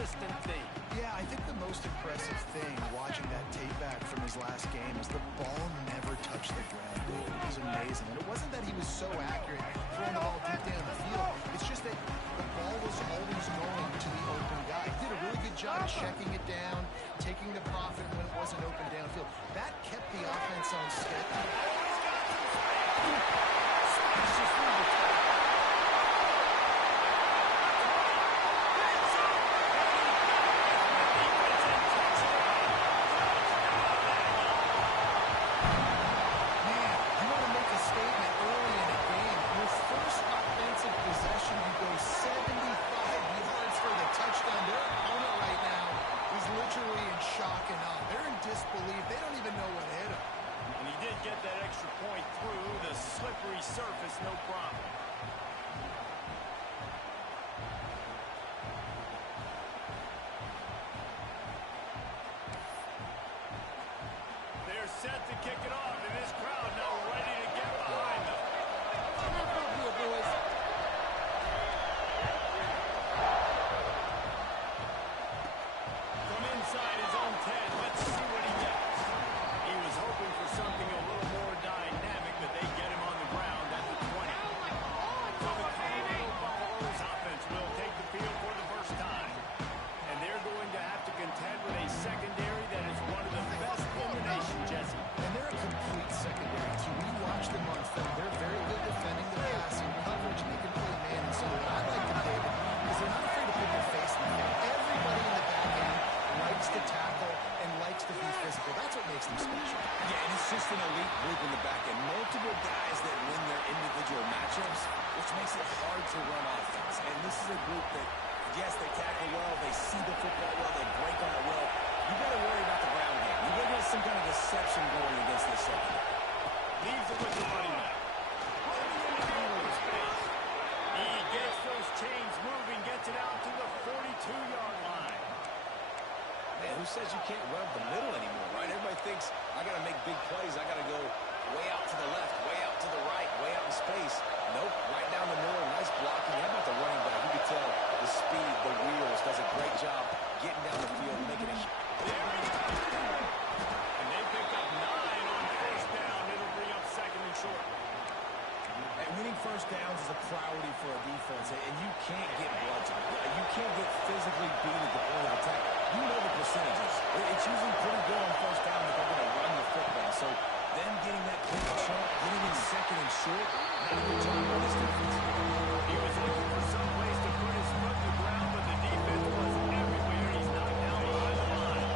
consistent theme. Yeah, I think the most impressive thing watching that tape back from his last game is the ball never touched the ground. It was amazing. And it wasn't that he was so accurate throwing the ball deep down the field. It's just that the ball was always going to the open guy. He did a really good job checking it down, taking the profit when it wasn't open downfield. That kept the offense on schedule. Surface, no problem. They're set to kick it off, and this crowd now ready to get behind them. Boys. From inside his own 10, let's see what he gets. He was hoping for something a little more dynamic, but they get him on the ground at the 20. So the Colorado Buffaloes offense will take the field for the first time. And they're going to have to contend with a secondary that is one of the best in the nation, Jesse. And they're a complete secondary, too. We watch them on film. They're very good defending the passing coverage, and they can play man and zone. I like them, David, because they're not afraid to put their face in the game. Everybody in the back end likes to tackle and likes to be physical. That's what makes them special. Yeah, and it's just an elite group in the back end. Multiple guys that win their individual matchups, which makes it hard to run offense. And this is a group that, yes, they tackle well, they see the football well, they break on it well. You got to worry about the ground game. You got to get some kind of deception going against this secondary. Leaves it with the running back. He gets those chains moving, gets it out to the 42-yard line. Man, who says you can't run up the middle anymore, right? Everybody thinks, I got to make big plays. I got to go way out to the left, way out to the right, way out in space. Nope, right down the middle. Nice blocking. How about the running back? You can tell the speed, the wheels, does a great job getting down the field, making it. And they pick up 9 on first down. It'll bring up second and short. And winning first downs is a priority for a defense, and you can't get bludgeoned. You can't get physically beat at the point of attack. You know the percentages. It's usually pretty good on first down if they're going to run the football. So them getting that quick chunk, getting in second and short, not a good job on this defense. He was looking for some place to put his foot in the ground, but the defense was everywhere. He's knocked down behind the line.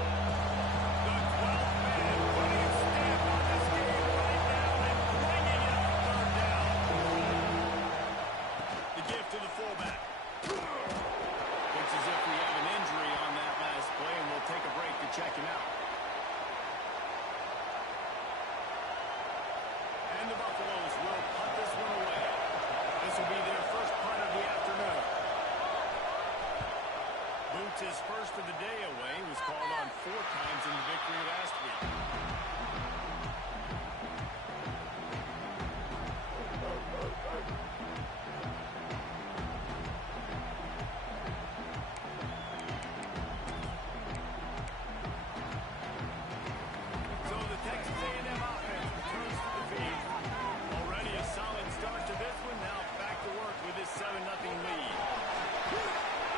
The 12th man putting a stamp on this game right now and bringing it up third down. The give to the fullback. Looks as if we have an injury on that last play, and we'll take a break to check him out. And the Buffaloes will punt this one away. This will be their first punt of the afternoon. Boots' first of the day away was called on 4 times in the victory last week. So the Texas A&M offense returns to the field. Already a solid start to this one. Now back to work with this 7-0 lead.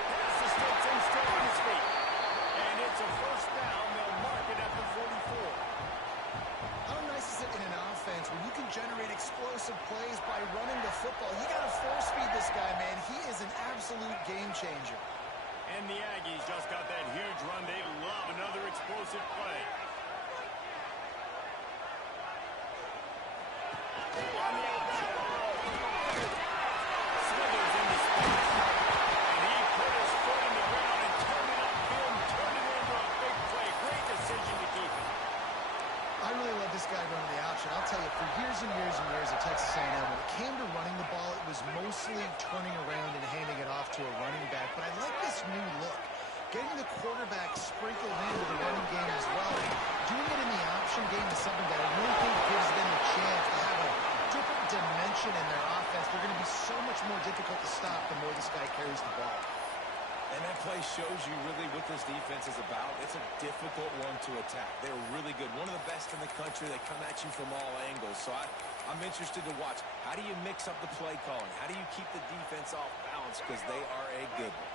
Pass escapes him still on his feet. And it's a first down. They'll mark it at the 44. How nice is it in an offense when you can generate explosive plays by running the football? You got to force feed this guy, man. He is an absolute game changer. And the Aggies just got that huge run. They love another explosive play. On the outside. Slithers into space. And he put his foot in the ground and turned it upfield and turned it into a big play. Great decision to keep it. I really love this guy running the option. I'll tell you, for years and years and years at Texas A&M, when it came to running the ball, it was mostly turning around and handing it off to a running back. But I like this new look. Getting the quarterback sprinkled into the running game as well. Doing it in the option game is something that I really think gives them a chance to have a different dimension in their offense. They're going to be so much more difficult to stop the more this guy carries the ball. And that play shows you really what this defense is about. It's a difficult one to attack. They're really good. One of the best in the country. They come at you from all angles. So I'm interested to watch. How do you mix up the play calling? How do you keep the defense off balance? Because they are a good one.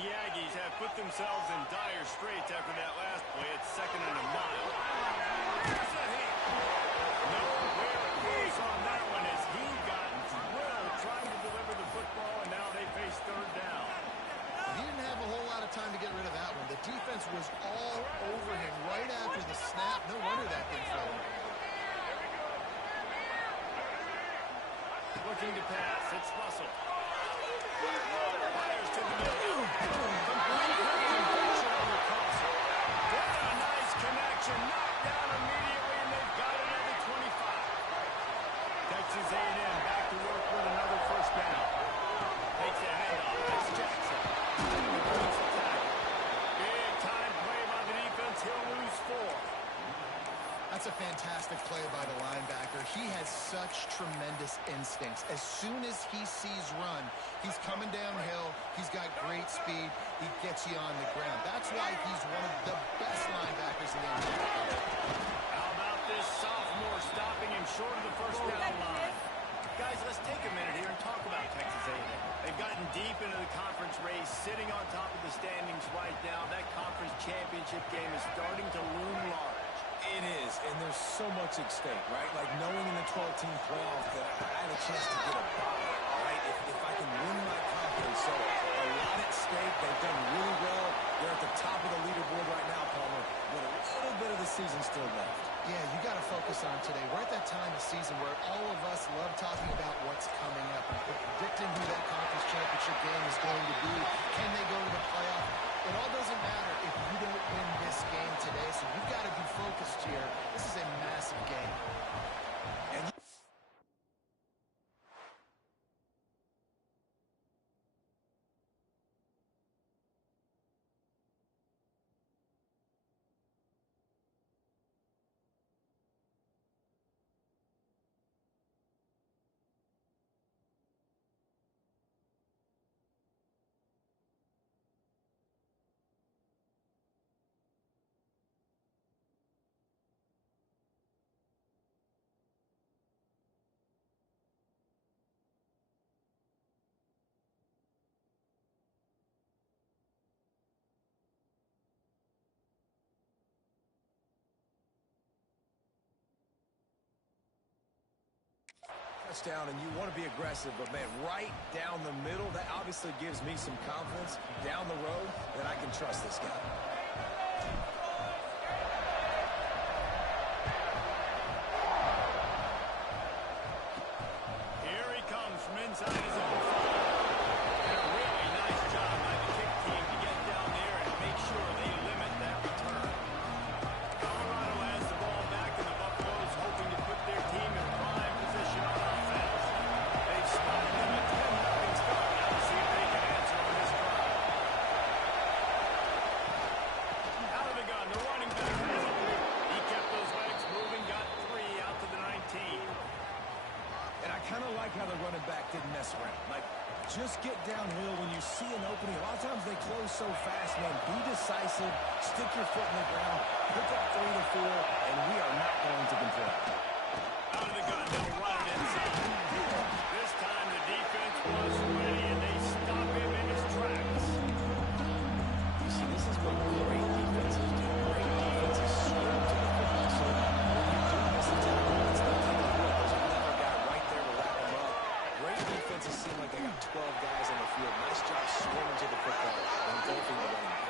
The Aggies have put themselves in dire straits after that last play. It's 2nd and a mile. There's a hit. Nowhere close on that one as he got drilled trying to deliver the football, and now they face 3rd down. He didn't have a whole lot of time to get rid of that one. The defense was all over him right after the snap. No wonder that thing fell. Looking to pass. It's Russell. Fires to the middle. What a nice connection. Knocked down immediately, and they've got it at the 25. Texas A&M back to work with another 1st down. Takes a handoff. That's Jackson. Big time play by the defense. He'll lose 4. That's a fantastic play by the linebacker. He has such tremendous instincts. As soon as he sees run, he's coming downhill. He's got great speed. He gets you on the ground. That's why he's one of the best linebackers in the NFL. How about this sophomore stopping him short of the 1st down line? Guys, let's take a minute here and talk about Texas A&M. They've gotten deep into the conference race, sitting on top of the standings right now. That conference championship game is starting to loom large. It is, and there's so much at stake, right? Like knowing in the 12-team playoff that I have a chance to get a bye, right? If I can win my conference. So a lot at stake. They've done really well. They're at the top of the leaderboard right now, Palmer, with a little bit of the season still left. Yeah, you got to focus on today. We're at that time of season where all of us love talking about what's coming up and predicting who that conference championship game is going to be. Can they go to the playoff? It all doesn't matter if you don't win this game today, so you've got to be focused here. This is a massive game. And touchdown, and you want to be aggressive, but man, right down the middle, that obviously gives me some confidence down the road that I can trust this guy. Here he comes from inside his own 5. And a really nice job by the kick team to get down there and make sure they limit that return. Colorado has the ball back, and the Buffaloes hoping to put their team in prime position on offense. They've spotted them a 10-0 start. Now to see if they can answer on this drive. Out of the gun, the running back has it. He kept those legs moving, got 3 out to the 19. And I kind of like how the running back didn't mess around. Like, just get downhill when you see an opening. A lot of times they close so fast, man. Be decisive, stick your foot in the ground, pick up 3 to 4, and we are not going to complain. Out of the gun, they'll run it inside. This time the defense was ready, and they stop him in his tracks. You see, this is what great defenses do. Great defenses swim to the football. So when you do miss a tackle, it's not taking a look. There's another guy right there to wrap him up. Great defenses seem like they got 12 guys on the field. Nice job swimming to the football and engulfing the running back.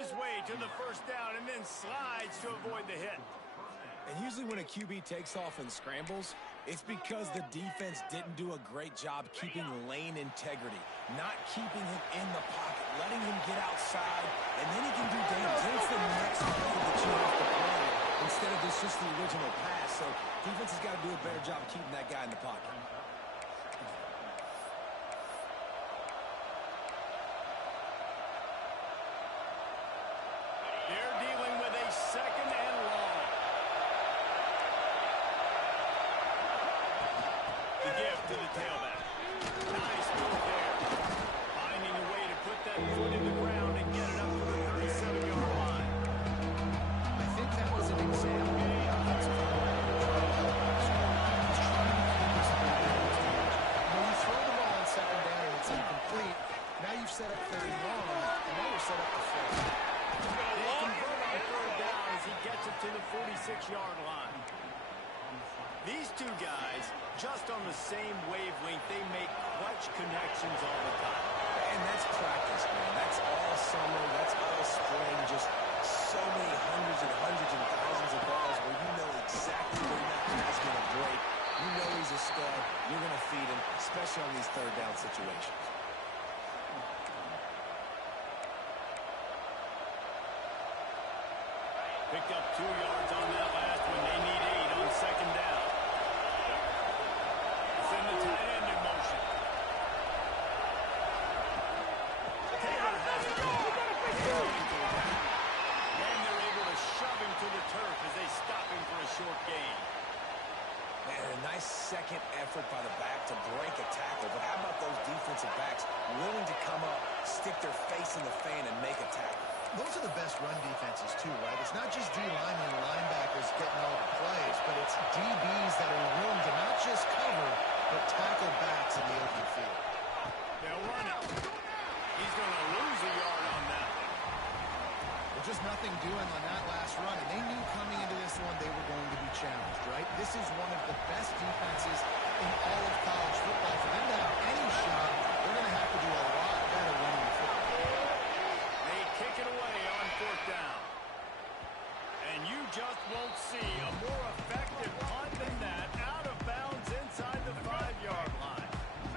his way to the first down and then slides to avoid the hit. And usually when a QB takes off and scrambles, it's because the defense didn't do a great job keeping lane integrity, not keeping him in the pocket, letting him get outside, and then he can do damage. Then it's the next play that you have to play instead of just the original pass. So defense has got to do a better job keeping that guy in the pocket. They're dealing with a second and long. The gift to the tailback. Nice move there. Finding a way to put that foot in the ground and get it up to the 37-yard line. I think that was an example of the offensive when you throw the ball on second down and it's incomplete, now you've set up third and long, and now you're set up to fourth. They convert on third down as he gets it to the 46-yard line. These two guys, just on the same wavelength, they make clutch connections all the time. And that's practice, man. That's all summer. That's all spring. Just so many hundreds and thousands of balls where you know exactly where that guy's going to break. You know he's a stud. You're going to feed him, especially on these third down situations. Picked up 2 yards on that last one. They need 8 on second down. Send the tight end in motion. Taylor has it. And they're able to shove him to the turf as they stop him for a short gain. Man, a nice second effort by the back to break a tackle. But how about those defensive backs willing to come up, stick their face in the fan, and make a tackle? Those are the best run defenses, too, right? It's not just D-linemen and linebackers getting all the plays, but it's DBs that are willing to not just cover, but tackle backs in the open field. They'll run it. He's going to lose a yard on that one. There's just nothing doing on that last run, and they knew coming into this one they were going to be challenged, right? This is one of the best defenses in all of college football. For them to have any shot, they're going to have to do a lot better running the football. They kick it away on fourth down. And you just won't see a more effective punt than that, out of bounds inside the 5-yard line.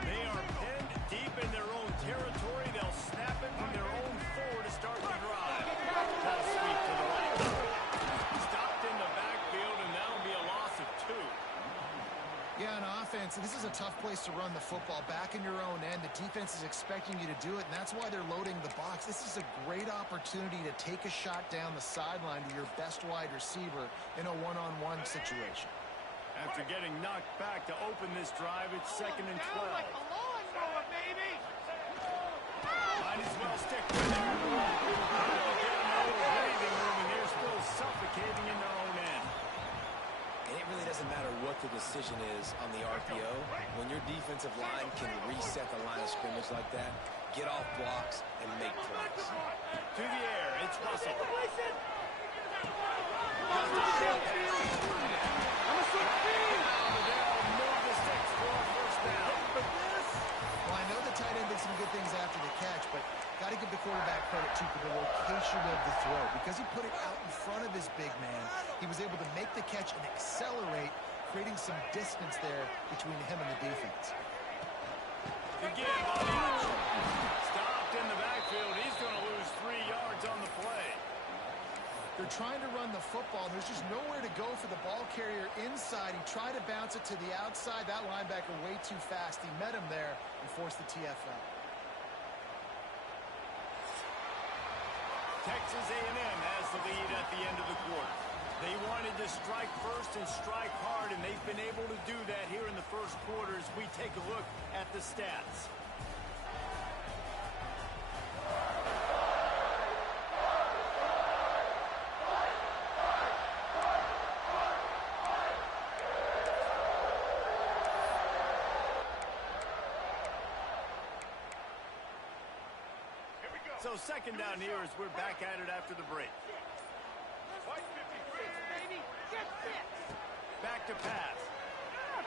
They are pinned deep in their own territory. They'll snap it from their own 4 to start the drive. Ball sweep to the right. Stopped in the backfield, and that'll be a loss of 2. Yeah, on offense, this is a tough place to run the football. Back in your own end, the defense is expecting you to do it, and that's why they're loading the box. This is a great opportunity to take a shot down the sideline to your best wide receiver in a one-on-one situation. After getting knocked back to open this drive, it's second and 12. Might as well stick with it. They'll get a little breathing room, and they're still suffocating in their own end. And it really doesn't matter what the decision is on the RPO. When your defensive line can reset the line of scrimmage like that, get off blocks and make plays. To the air, it's Russell. Just a short pass. They'll move the sticks for a first down. Well, I know the tight end did some good things after the catch, but got to give the quarterback credit, too, for the location of the throw. Because he put it out in front of his big man, he was able to make the catch and accelerate, creating some distance there between him and the defense. To give on the action. Stopped in the backfield. He's going to lose 3 yards on the play. They're trying to run the football, and there's just nowhere to go for the ball carrier inside. He tried to bounce it to the outside. That linebacker way too fast. He met him there and forced the TFL. Texas A&M has the lead at the end of the quarter. They wanted to strike first and strike hard, and they've been able to do that here in the first quarter as we take a look at the stats. So second down here as we're back at it after the break. Back to pass.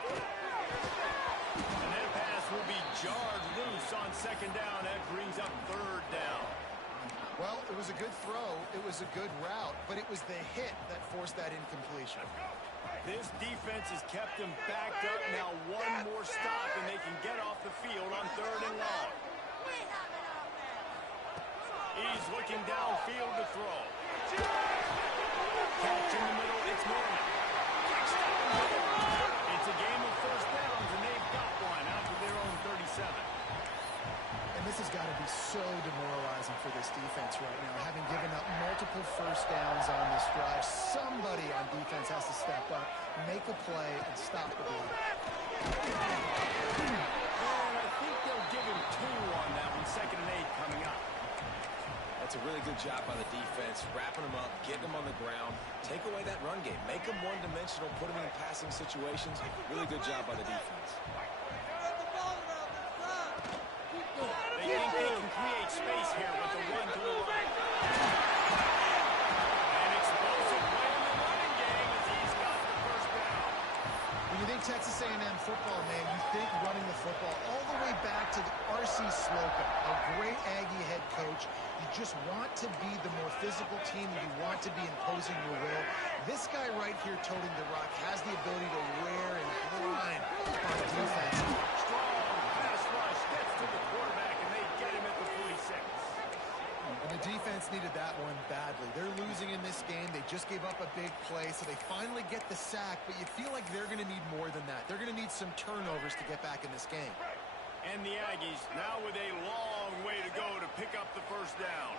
And that pass will be jarred loose on second down. That brings up third down. Well, it was a good throw. It was a good route, but it was the hit that forced that incompletion. This defense has kept them backed up. Now one more stop, and they can get off the field on 3rd and long. He's looking downfield to throw. Catch in the middle, it's Norman. It's a game of first downs, and they've got one out to their own 37. And this has got to be so demoralizing for this defense right now. Having given up multiple first downs on this drive, somebody on defense has to step up, make a play, and stop the bleed. And I think they'll give him 2 on that one, 2nd and 8 coming up. That's a really good job by the defense, wrapping them up, getting them on the ground, take away that run game, make them one-dimensional, put them in passing situations. Really good job by the defense. They think they can create space here with the run to the right. An explosive play in the running game as he's got the first down. When you think Texas A&M football, man, you think running the football all the way back to the R.C. Slocum, a great Aggie head coach. You just want to be the more physical team, and you want to be imposing your will. This guy right here toting the rock has the ability to wear and grind on defense. Strong pass rush gets to the quarterback, and they get him at the 46. And the defense needed that one badly. They're losing in this game. They just gave up a big play, so they finally get the sack, but you feel like they're going to need more than that. They're going to need some turnovers to get back in this game. And the Aggies now with a long way to go to pick up the first down.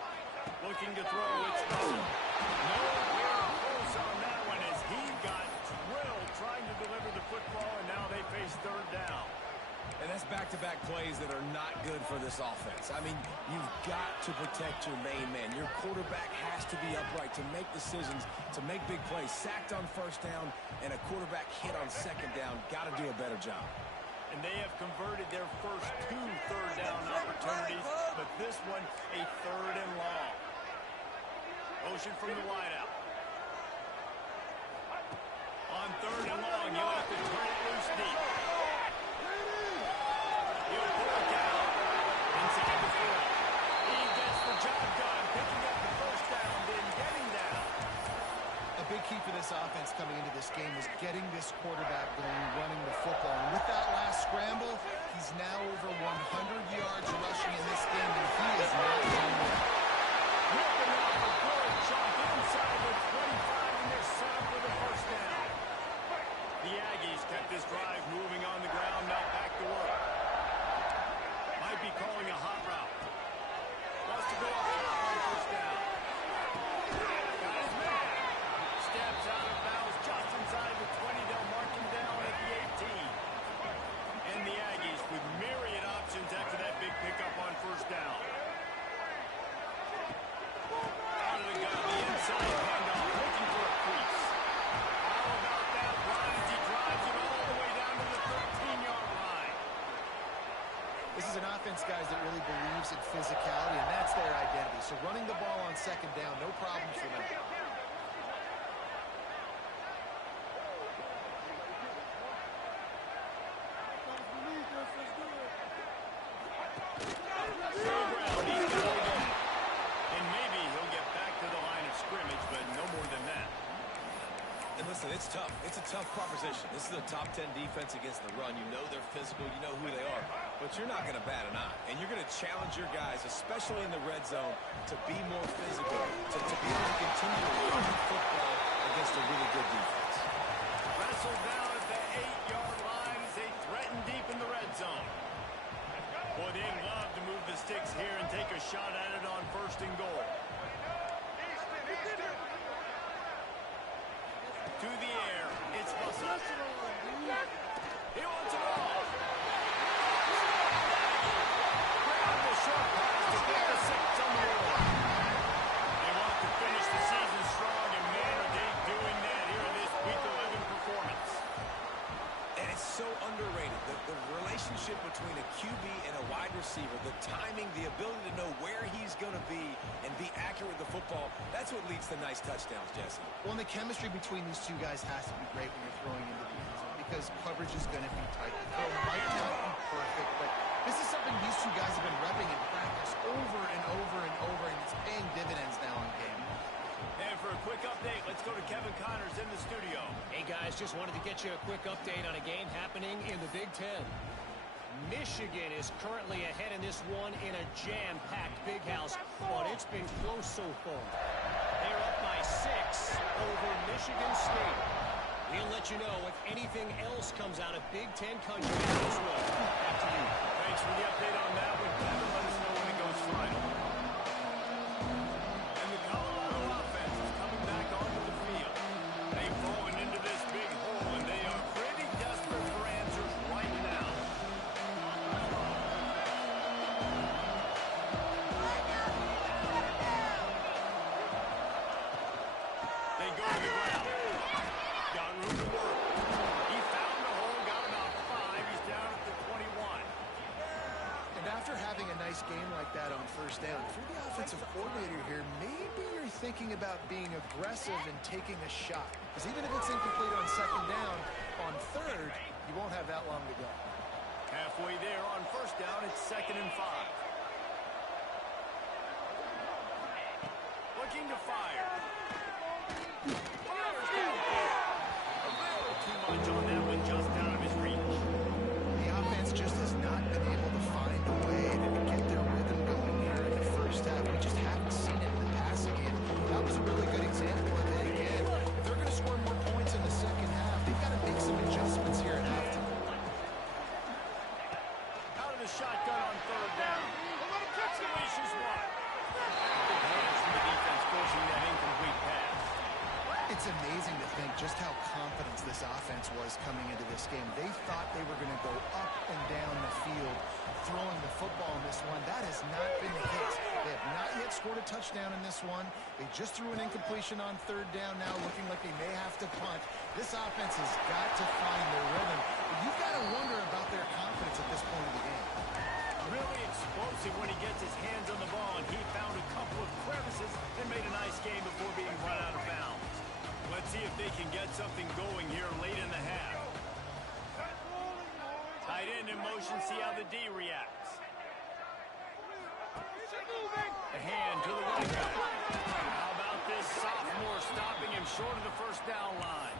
Looking to throw, it's Russell. Nowhere close on that one as he got drilled trying to deliver the football, and now they face 3rd down. And that's back-to-back plays that are not good for this offense. I mean, you've got to protect your main man. Your quarterback has to be upright to make decisions, to make big plays. Sacked on 1st down and a quarterback hit on 2nd down. Got to do a better job. And they have converted their first 2 third down opportunities, but this one a 3rd and long. Motion from the wideout. On 3rd and long, you'll have to turn it loose deep. He'll work out inside the field. He gets the job done, picking up the first down, then getting down. A big key for this offense coming into this game was getting this quarterback going, running the football. And with that last scramble, he's now over 100 yards rushing in this game, and he is not going away. Ripping off a good jump inside the 25, and they're set up for the first down. The Aggies kept this drive moving on the ground, now back to work. Might be calling a hot route. Wants to go up top on 1st down. Got his man. Steps out of bounds just inside the 20. They'll mark him down at the 18. And the Aggies with myriad options after that big pickup on 1st down. Out of the gun, the inside handoff, looking for a crease. How about that run as he drives it all the way down to the 13-yard line? This is an offense, guys, that really believes in physicality, and that's their identity. So running the ball on 2nd down, no problem for them. And maybe he'll get back to the line of scrimmage, but no more than that. And listen, it's tough. It's a tough proposition. This is a top 10 defense against the run. You know they're physical. You know who they are. But you're not going to bat an eye. And you're going to challenge your guys, especially in the red zone, to be more physical, to be able to continue to run the football against a really good defense. Wrestled down at the 8-yard line as they threaten deep in the red zone. Boy, they love to move the sticks here and take a shot at it on 1st and goal. To the air, it's Russell. He wants it all. Grab the short pass to get the 6 on the roll. They want to finish the season strong, and man, are they doing that here in this Week 11 performance. And it's so underrated. The relationship between a QB and a wide receiver, the timing, the ability to know where he's going to be and be accurate with the football, that's what leads to nice touchdowns, Jesse. Well, and the chemistry between these two guys has to be great when you're throwing into the end zone because coverage is going to be tight. The throw might not be perfect, but This is something these two guys have been repping in practice over and over and over, and it's paying dividends now in game. And for a quick update, let's go to Kevin Connors in the studio. Hey, guys, just wanted to get you a quick update on a game happening in the Big Ten. Michigan is currently ahead in this one in a jam-packed Big House, but it's been close so far. They're up by 6 over Michigan State. We'll let you know if anything else comes out of Big Ten country this way. Back to you. Thanks for the update on that one, Kevin. Let us know when it goes final. And the Colorado offense is coming back onto the field. They've fallen into this big hole, and they are pretty desperate for answers right now. They go to the ground. Got room to work. He found a hole, got about 5. He's down at the 21. And after having a nice game like that on first down, if you're the offensive coordinator here, maybe you're thinking about being aggressive and taking a shot. Because even if it's incomplete on second down, on third, you won't have that long to go. Halfway there on first down, it's 2nd and 5. Looking to fire. Fires downfield. A little too much on that one, just out of his reach. The offense just has not been able to find a way to get their rhythm going here in the first half. We just haven't seen it in the passing game. That was a really good example of it again. If they're going to score more points in the second half, they've got to make some adjustments here at halftime. Out of the shotgun on third down. Delicious one. Big hands from the defense forcing that incomplete pass. It's amazing to think just how confident this offense was coming into this game. They thought they were going to go up and down the field throwing the football in this one. That has not been the case. They have not yet scored a touchdown in this one. They just threw an incompletion on third down now, looking like they may have to punt. This offense has got to find their rhythm. But you've got to wonder about their confidence at this point of the game. Really explosive when he gets his hands on the ball, and he found a couple of crevices and made a nice game before being run out of bounds. Let's see if they can get something going here late in the half. Tight end in motion, see how the D reacts. A hand to the right guy. How about this sophomore stopping him short of the first down line?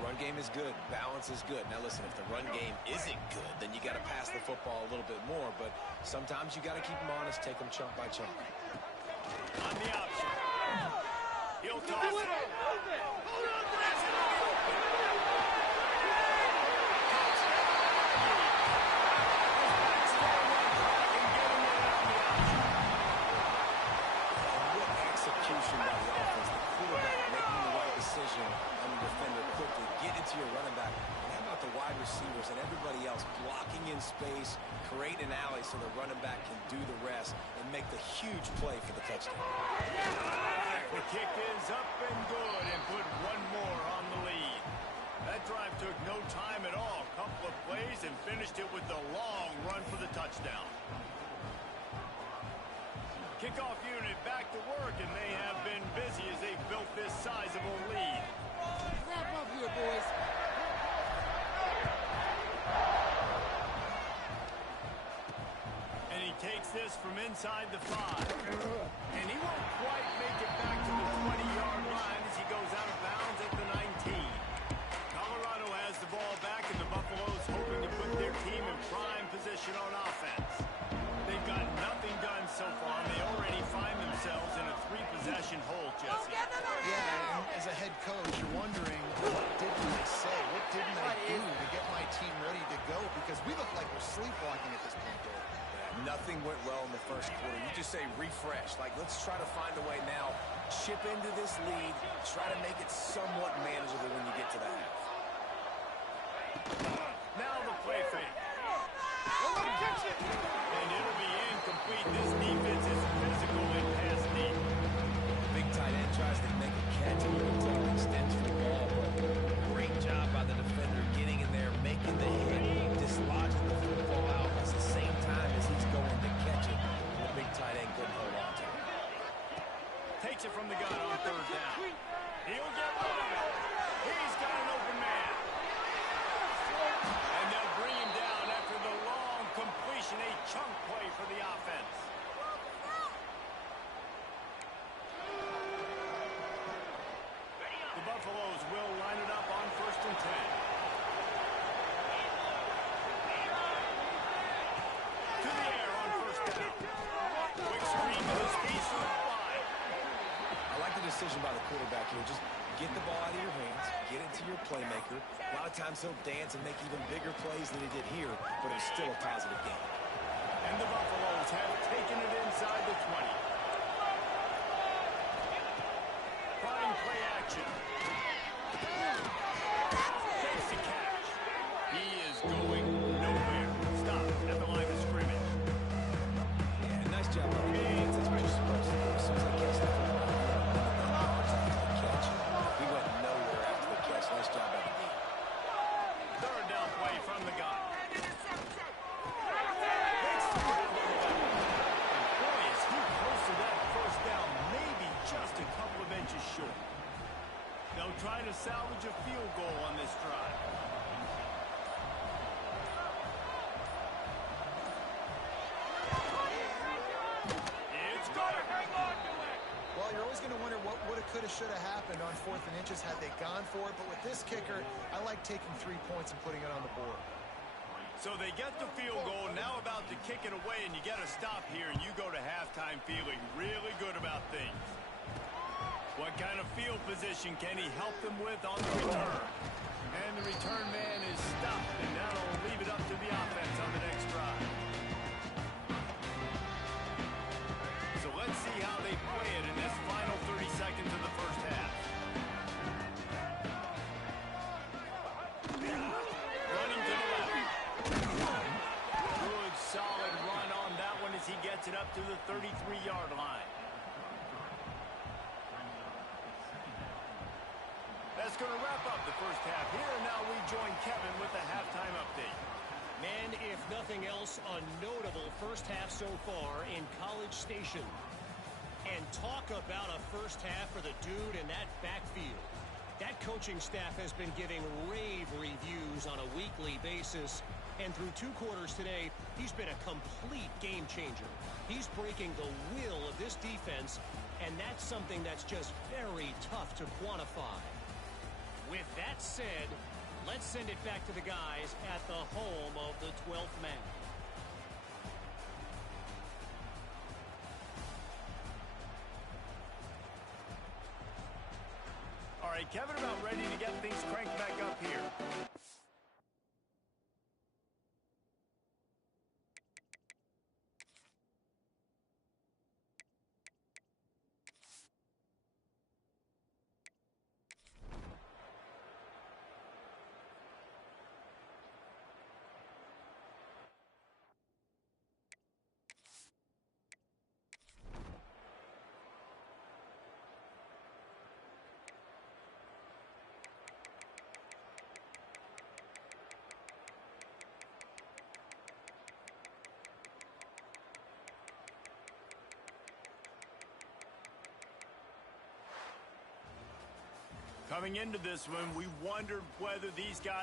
Run game is good. Balance is good. Now, listen, if the run game isn't good, then you got to pass the football a little bit more. But sometimes you got to keep them honest, take them chunk by chunk. On the option. He'll toss it. Your running back, and how about the wide receivers and everybody else blocking in space, create an alley so the running back can do the rest and make the huge play for the touchdown. The kick is up and good, and put one more on the lead. That drive took no time at all. Couple of plays and finished it with the long run for the touchdown. Kickoff unit back to work, and they have been busy as they've built this sizable lead. Wrap up here, boys. And he takes this from inside the 5. And he won't quite make it back to the 20-yard line as he goes out of bounds at the 19. Colorado has the ball back, and the Buffaloes hoping to put their team in prime position on offense. They've got nothing done so far, and they already find themselves in a 3-possession hole, Jesse. Yeah, and as a head coach, you're wondering, what didn't I say? What didn't I do to get my team ready to go? Because we look like we're sleepwalking at this point, Dave. Nothing went well in the first quarter. You just say refresh. Like, let's try to find a way now. Chip into this lead. Try to make it somewhat manageable when you get to the half. Now the play fake. And it'll be incomplete. This defense is physical and pass deep. Big tight end tries to make a catch and you can tell he extends for the ball, but great job by the defender getting in there, making the hit, dislodging the football out at the same time as he's going to catch it. And the big tight end couldn't hold on to it. Takes it from the gun on third down. He'll get rid of it. He's got an open man. And they'll bring him down after the long completion. completion, a chunk play for the offense. The Buffaloes will line it up on 1st and 10. To the air on 1st down. Quick screen to his feet for the fly. I like the decision by the quarterback here. Just get the ball out of your hands, get it to your playmaker. A lot of times he'll dance and make even bigger plays than he did here, but it's still a positive game. And the Buffaloes have taken it inside the 20. Fine play action. Takes the catch. He is going nowhere. Stop at the line of scrimmage. Yeah, nice job by the defense. That's what you're supposed to do. As soon as they catch the football, we went nowhere after the catch. Nice job by the D. 3rd down play from the gun. Boy, is he close to that 1st down, maybe just a couple of inches short. They'll try to salvage a field goal on this drive. It's good. Hang on to it. Well, you're always going to wonder what would have, could have, should have happened on 4th and inches had they gone for it. But with this kicker, I like taking 3 points and putting it on the board. So they get the field goal, now about to kick it away, and you get a stop here, and you go to halftime feeling really good about things. What kind of field position can he help them with on the return? And the return man is stopped, and that'll leave it up to the offense on the next drive. So let's see how they play it in this final 30 seconds of the 1st half. Running to the left. Good, solid run on that one as he gets it up to the 33-yard line. That's going to wrap up the 1st half here, and now we join Kevin with the halftime update. Man, if nothing else, a notable 1st half so far in College Station. And talk about a 1st half for the dude in that backfield. That coaching staff has been giving rave reviews on a weekly basis. And through 2 quarters today, he's been a complete game changer. He's breaking the will of this defense, and that's something that's just very tough to quantify. With that said, let's send it back to the guys at the home of the 12th man. All right, Kevin, about ready to get things cranked back up here. Coming into this one, we wondered whether these guys